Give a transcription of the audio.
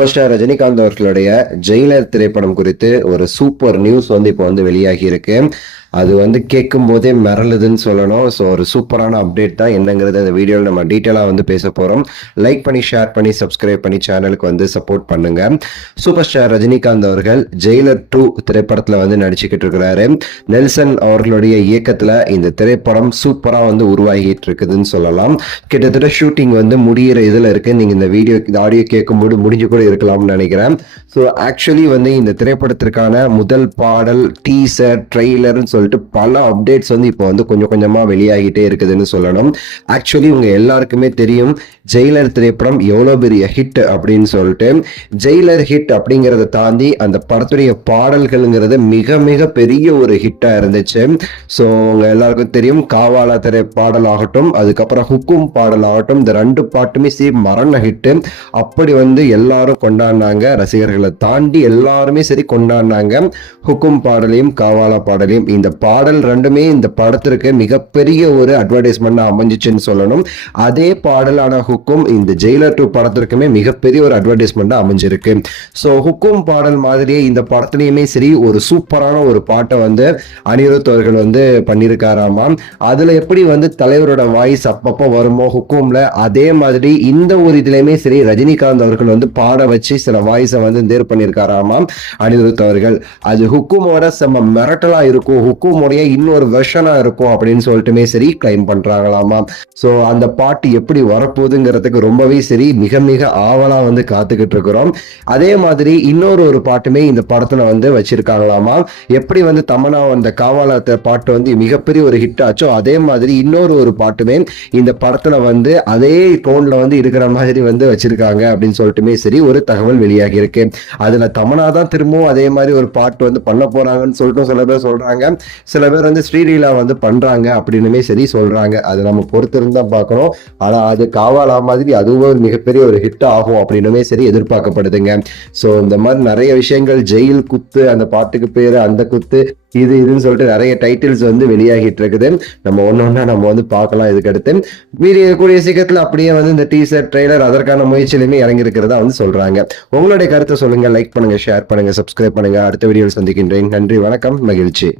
Super star Rajinikanth அவர்களுடைய Jailer திரைப்படம் குறித்து ஒரு சூப்பர் நியூஸ் இப்போ வெளியாகி இருக்கு. அது கேட்கும் போதே மிரளுதுன்னு சொல்லணும். ஸோ ஒரு சூப்பரான அப்டேட் தான். என்னங்கிறது அந்த வீடியோவில் நம்ம டீட்டெயிலாக பேச போகிறோம். லைக் பண்ணி, ஷேர் பண்ணி, சப்ஸ்கிரைப் பண்ணி சேனலுக்கு சப்போர்ட் பண்ணுங்க. சூப்பர் ஸ்டார் ரஜினிகாந்த் அவர்கள் ஜெயிலர் 2 திரைப்படத்தில் நடிச்சுக்கிட்டு இருக்கிறாரு. நெல்சன் அவர்களுடைய இயக்கத்தில் இந்த திரைப்படம் சூப்பராக உருவாகிட்டு இருக்குதுன்னு சொல்லலாம். கிட்டத்தட்ட ஷூட்டிங் முடிகிற இதில் இருக்கு. நீங்கள் இந்த ஆடியோ கேட்கும்போது முடிஞ்சு கூட இருக்கலாம்னு நினைக்கிறேன். ஸோ ஆக்சுவலி இந்த திரைப்படத்திற்கான முதல் பாடல், டீசர், ட்ரெய்லர்னு சொல்லிட்டு பல அப்டேட்ஸ் இப்போ கொஞ்சம் கொஞ்சமா வெளியாகிட்டே இருக்குதுன்னு சொல்லணும். ஆக்சுவலி உங்க எல்லாருக்குமே தெரியும் ஜெயிலர் திரைப்படம் எவ்வளவு பெரிய ஹிட் அப்படின்னு சொல்லிட்டு. ஜெயிலர் ஹிட் அப்படிங்கறத தாண்டி அந்த படத்துடைய பாடல்கள்ங்கிறது மிக மிக பெரிய ஒரு ஹிட்டா இருந்துச்சு. ஸோ உங்க எல்லாருக்கும் தெரியும் காவாலா பாடல் ஆகட்டும், அதுக்கப்புறம் ஹுக்கும் பாடல் ஆகட்டும், இந்த 2 பாட்டுமே மரண ஹிட்டு. அப்படி எல்லாரும் கொண்டாடினாங்க. ரசிகர்களை தாண்டி எல்லாருமே சரி கொண்டாடினாங்க ஹுக்கும் பாடலையும் காவாலா பாடலையும். இந்த பாடல் 2மே இந்த படத்திற்கு மிகப்பெரிய ஒரு அட்வர்டைஸ்மெண்ட் அமைஞ்சிச்சுன்னு சொல்லணும். அதே பாடலான ஹுக்கும் இந்த ஜெயிலர் 2 படத்திற்குமே மிகப்பெரிய ஒரு அட்வர்டைஸ்மெண்ட் அமைஞ்சிருக்கு. ஸோ ஹுக்கும் பாடல் மாதிரியே இந்த படத்துலயுமே சரி ஒரு சூப்பரான ஒரு பாட்டை அனிருத் அவர்கள் பண்ணியிருக்காராமா. அதுல எப்படி தலைவரோட வாய்ஸ் அப்பப்போ வருமோ ஹுக்கும்ல, அதே மாதிரி இந்த ஒரு இதுலயுமே சரி ரஜினிகாந்த் அவர்கள் பாட வச்சு சில வாய்ஸை தேர் பண்ணியிருக்காராமா அனிருத் அவர்கள். அது ஹுக்குமோட செம்ம மிரட்டலா இருக்கும், ஹுக்குமுடைய இன்னொரு வெர்ஷனா இருக்கும் அப்படின்னு சொல்லிட்டுமே சரி கிளைம் பண்றாங்களாமா. சோ அந்த பாட்டு எப்படி வரப்போகுதுங்கிறதுக்கு ரொம்பவே சரி மிக மிக ஆவலா காத்துக்கிட்டு இருக்கிறோம். அதே மாதிரி இன்னொரு ஒரு பாட்டுமே இந்த படத்துல வச்சிருக்காங்களாமா. எப்படி தமன்னா அந்த காவாலத்த பாட்டு மிகப்பெரிய ஒரு ஹிட் ஆச்சோ, அதே மாதிரி இன்னொரு ஒரு பாட்டுமே இந்த படத்துல அதே டோன்ல இருக்கிற மாதிரி வச்சிருக்காங்க அப்படின்னு சொல்லிட்டுமே சரி ஒரு தகவல் வெளியாகி இருக்கு. அதுல தமன்னா தான் திரும்பவும் அதே மாதிரி ஒரு பாட்டு பண்ண போறாங்கன்னு சொல்லிட்டு சில பேர் சொல்றாங்க. சில பேர் ஸ்ரீலீலா பண்றாங்க அப்படின்னுமே சரி சொல்றாங்க. அது நம்ம பொறுத்து இருந்தா பார்க்கணும். ஆனா அது காவாலா மாதிரி அதுவும் மிகப்பெரிய ஒரு ஹிட் ஆகும் அப்படின்னுமே சரி எதிர்பார்க்கப்படுதுங்க. சோ இந்த மாதிரி நிறைய விஷயங்கள், ஜெயில் குத்து, அந்த பாட்டுக்கு பேரு அந்த குத்து, இதுன்னு சொல்லிட்டு நிறைய டைட்டில்ஸ் வெளியாகிட்டு இருக்குது. நம்ம ஒன்னொன்னா நம்ம பார்க்கலாம். இதுக்கு அடுத்து மீறி கூடிய சீக்கிரத்துல அப்படியே இந்த டீசர், ட்ரெய்லர் அதற்கான முயற்சியிலுமே இறங்கி இருக்கிறதா சொல்றாங்க. உங்களுடைய கருத்தை சொல்லுங்க. லைக் பண்ணுங்க, ஷேர் பண்ணுங்க, சப்ஸ்கிரைப் பண்ணுங்க. அடுத்த வீடியோவில் சந்திக்கின்றேன். நன்றி, வணக்கம், மகிழ்ச்சி.